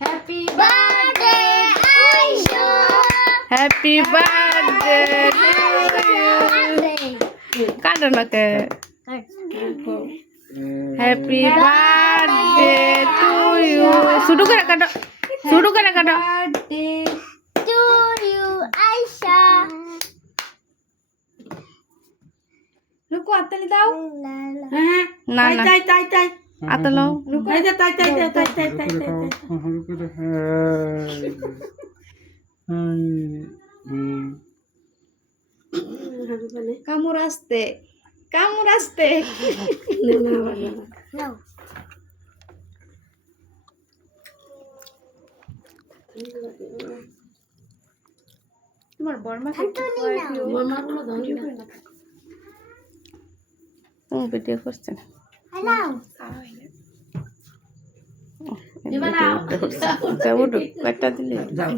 Happy birthday Ayesha, happy birthday কাটো না কে happy birthday to you শুরু করে কাটো বার্থডে টু ইউ আয়শা। রুকু আত্তালি দাও। হ্যাঁ না না তাই তাই তাই আতলো তাই তাই তাই তাই তাই তাই তাই কামড় আসতে নাও। তোমার বর্মাকে একটু খাওয়াই দিও। তুমি ভিডিও করছো না হ্যালো উঠুক কয়টা দিলে যাও